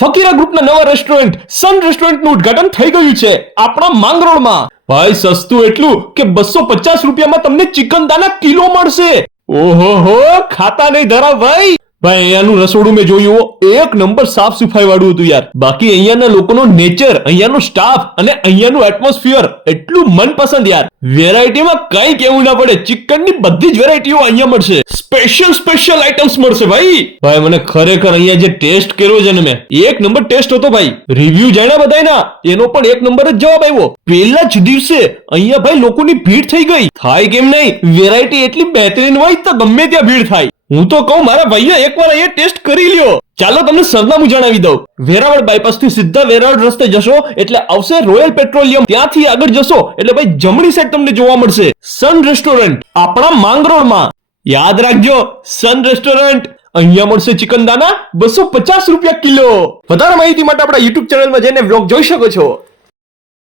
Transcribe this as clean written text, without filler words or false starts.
ફકીરા ગ્રુપના નવા રેસ્ટોરન્ટ સન રેસ્ટોરન્ટનું ઉદ્ઘાટન થઈ ગયું છે આપણા માંગરોળમાં. ભાઈ સસ્તું એટલું કે 250 રૂપિયામાં તમને ચિકન દાના કિલો મળશે. ઓહો ખાતા નહીં ધરા ભાઈ. ભાઈ અહીંયાનું રસોડું મેં જોયું, એક નંબર સાફ સફાઈ વાળું હતું યાર. બાકી અહીંયાના લોકોનો નેચર, અહીંયાનો સ્ટાફ અને અહીંયાનું એટમોસ્ફિયર એટલું મનપસંદ યાર. વેરાયટીમાં કઈ કેવું ના પડે, ચિકનની બધી જ વેરાયટીઓ અહીંયા મળશે. સ્પેશિયલ આઇટમ્સ મળશે ભાઈ. ભાઈ મને ખરેખર અહીંયા જે ટેસ્ટ કર્યો છે ને મેં, એક નંબર ટેસ્ટ હતો ભાઈ. રિવ્યુ જાણ્યા બધાયના, એનો પણ એક નંબર જ જવાબ આવ્યો. પહેલા જ દિવસે અહીંયા ભાઈ લોકોની ભીડ થઈ ગઈ. થાય કેમ નહીં, વેરાયટી એટલી બહેતરીન હોય તો ગમે ત્યાં ભીડ થાય. હું તો કહું મારા ભાઈઓ એકવાર અહીંયા ટેસ્ટ કરી લ્યો. ચાલો તમને સરનામું જણાવી દઉં. વેરાવળ બાયપાસ થી સીધા વેરાવળ રસ્તે જશો એટલે આવશે રોયલ પેટ્રોલિયમ. ત્યાંથી આગળ જશો એટલે ભાઈ જમણી સાઈડ તમને જોવા મળશે સન રેસ્ટોરન્ટ આપણા માંગરોળમાં. યાદ રાખજો, સન રેસ્ટોરન્ટ. અહીંયા મળશે ચિકન દાના 250 રૂપિયા કિલો. વધારે માહિતી માટે આપણા YouTube ચેનલમાં જઈને વ્લોગ જોઈ શકો છો.